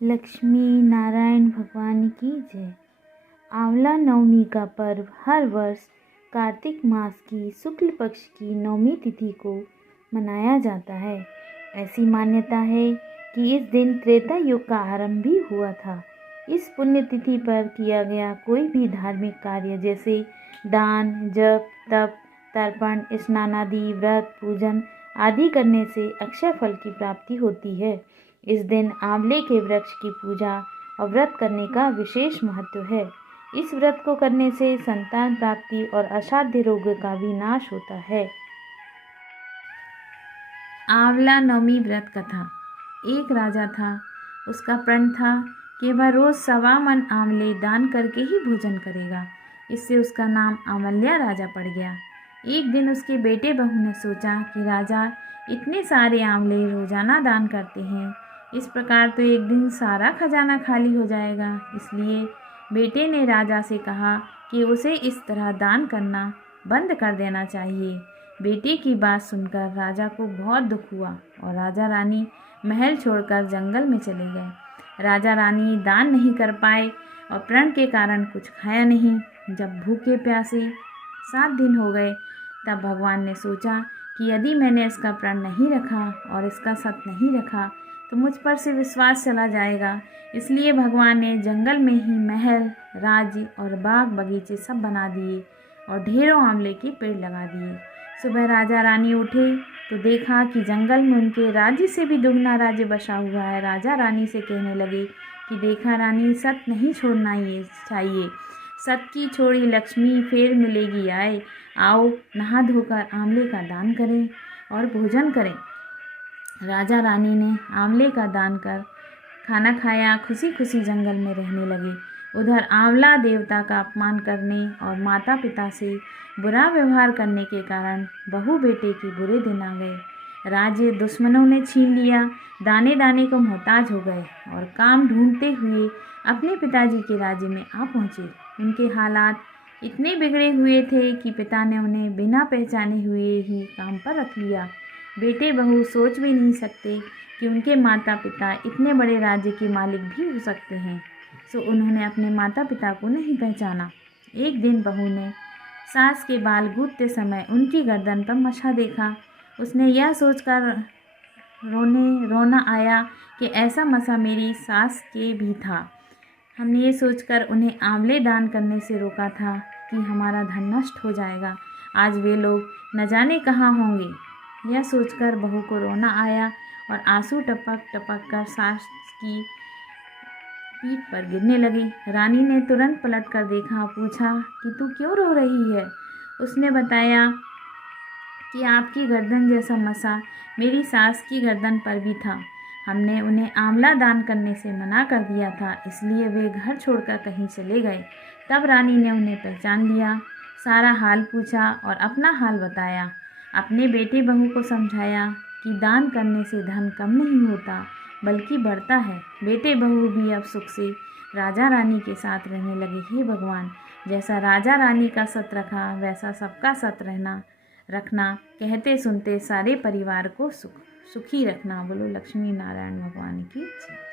लक्ष्मी नारायण भगवान की जय। आंवला नवमी का पर्व हर वर्ष कार्तिक मास की शुक्ल पक्ष की नवमी तिथि को मनाया जाता है। ऐसी मान्यता है कि इस दिन त्रेता युग का आरंभ भी हुआ था। इस पुण्य तिथि पर किया गया कोई भी धार्मिक कार्य जैसे दान, जप, तप, तर्पण, स्नान आदि, व्रत, पूजन आदि करने से अक्षय फल की प्राप्ति होती है। इस दिन आंवले के वृक्ष की पूजा और व्रत करने का विशेष महत्व है। इस व्रत को करने से संतान प्राप्ति और असाध्य रोगों का भी नाश होता है। आंवला नवमी व्रत कथा। एक राजा था। उसका प्रण था कि वह रोज 1.25 मन आंवले दान करके ही भोजन करेगा। इससे उसका नाम आंवल्या राजा पड़ गया। एक दिन उसके बेटे बहू ने सोचा कि राजा इतने सारे आंवले रोजाना दान करते हैं, इस प्रकार तो एक दिन सारा खजाना खाली हो जाएगा। इसलिए बेटे ने राजा से कहा कि उसे इस तरह दान करना बंद कर देना चाहिए। बेटे की बात सुनकर राजा को बहुत दुख हुआ और राजा रानी महल छोड़कर जंगल में चले गए। राजा रानी दान नहीं कर पाए और प्रण के कारण कुछ खाया नहीं। जब भूखे प्यासे 7 दिन हो गए तब भगवान ने सोचा कि यदि मैंने इसका प्रण नहीं रखा और इसका सत नहीं रखा तो मुझ पर से विश्वास चला जाएगा। इसलिए भगवान ने जंगल में ही महल, राज्य और बाग बगीचे सब बना दिए और ढेरों आंवले के पेड़ लगा दिए। सुबह राजा रानी उठे तो देखा कि जंगल में उनके राज्य से भी दुगना राज्य बसा हुआ है। राजा रानी से कहने लगे कि देखा रानी, सत नहीं छोड़ना ये चाहिए। सत की छोड़ी लक्ष्मी फिर मिलेगी आए। आओ नहा धोकर आंवले का दान करें और भोजन करें। राजा रानी ने आंवले का दान कर खाना खाया, खुशी खुशी जंगल में रहने लगे। उधर आंवला देवता का अपमान करने और माता पिता से बुरा व्यवहार करने के कारण बहू बेटे के बुरे दिन आ गए। राज्य दुश्मनों ने छीन लिया। दाने दाने को मोहताज हो गए और काम ढूंढते हुए अपने पिताजी के राज्य में आ पहुँचे। उनके हालात इतने बिगड़े हुए थे कि पिता ने उन्हें बिना पहचाने हुए ही काम पर रख लिया। बेटे बहू सोच भी नहीं सकते कि उनके माता पिता इतने बड़े राज्य के मालिक भी हो सकते हैं, सो उन्होंने अपने माता पिता को नहीं पहचाना। एक दिन बहू ने सास के बाल गूंथते समय उनकी गर्दन पर मछा देखा। उसने यह सोचकर रोना आया कि ऐसा मसा मेरी सास के भी था। हमने ये सोचकर उन्हें आंवले दान करने से रोका था कि हमारा धन नष्ट हो जाएगा। आज वे लोग न जाने कहाँ होंगे। यह सोचकर बहू को रोना आया और आंसू टपक टपक कर सास की पीठ पर गिरने लगी। रानी ने तुरंत पलट कर देखा, पूछा कि तू क्यों रो रही है। उसने बताया कि आपकी गर्दन जैसा मसा मेरी सास की गर्दन पर भी था। हमने उन्हें आंवला दान करने से मना कर दिया था, इसलिए वे घर छोड़कर कहीं चले गए। तब रानी ने उन्हें पहचान लिया, सारा हाल पूछा और अपना हाल बताया। अपने बेटे बहू को समझाया कि दान करने से धन कम नहीं होता बल्कि बढ़ता है। बेटे बहू भी अब सुख से राजा रानी के साथ रहने लगे। हे भगवान, जैसा राजा रानी का सत रखा वैसा सबका सत रखना, कहते सुनते सारे परिवार को सुखी रखना। बोलो लक्ष्मी नारायण भगवान की जय।